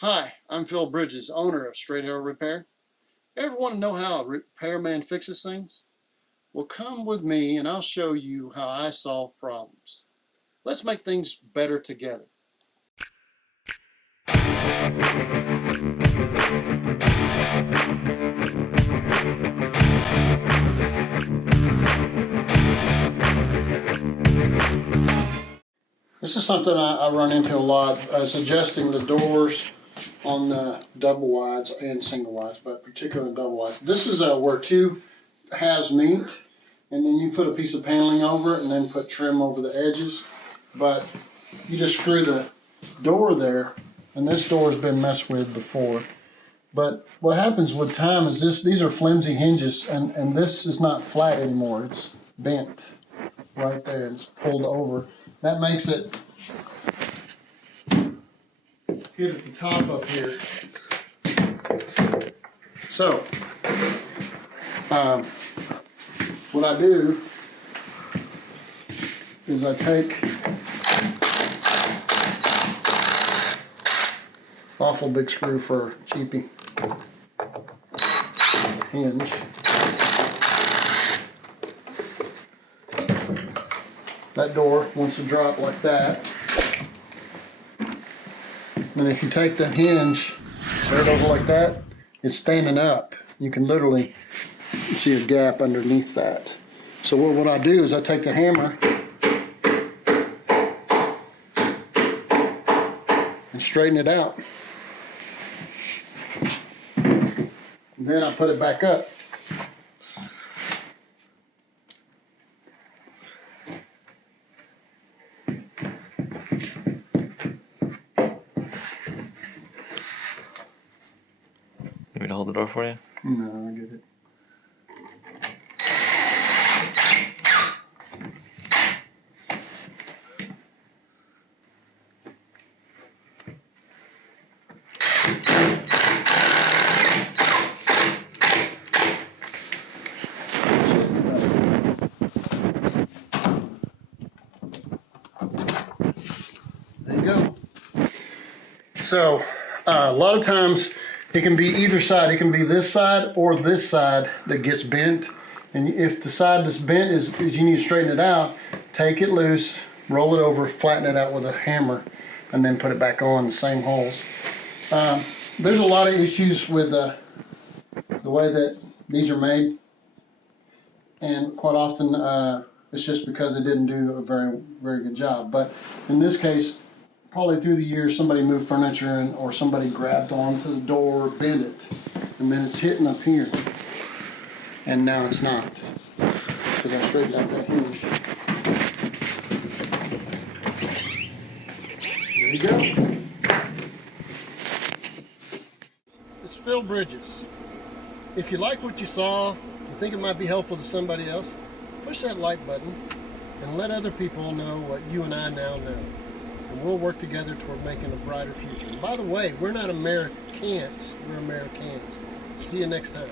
Hi, I'm Phil Bridges, owner of Straight Arrow Repair. Ever want to know how a repairman fixes things? Well, come with me and I'll show you how I solve problems. Let's make things better together. This is something I run into a lot, is adjusting the doors on the double wides and single wides, but particularly double wides. This is where two halves meet, and then you put a piece of paneling over it and then put trim over the edges. But you just screw the door there, and this door has been messed with before. But what happens with time is these are flimsy hinges, and this is not flat anymore. It's bent right there. It's pulled over. That makes it hit at the top up here. So, what I do is I take awful big screw for a cheapie hinge. That door wants to drop like that. And if you take the hinge right over like that, it's standing up. You can literally see a gap underneath that. So what I do is I take the hammer and straighten it out. And then I put it back up. You want me to hold the door for you? No, I get it. There you go. So a lot of times it can be either side. It can be this side or this side that gets bent. And if the side that's bent is you need to straighten it out, take it loose, roll it over, flatten it out with a hammer, and then put it back on the same holes. There's a lot of issues with the way that these are made. And quite often it's just because it didn't do a very, very good job. But in this case, probably through the years, somebody moved furniture in, or somebody grabbed onto the door, bent it, and then it's hitting up here. And now it's not, because I straightened out that hinge. There you go. It's Phil Bridges. If you like what you saw, you think it might be helpful to somebody else, push that like button and let other people know what you and I now know. And we'll work together toward making a brighter future. And by the way, we're not Americans, we're Americans. See you next time.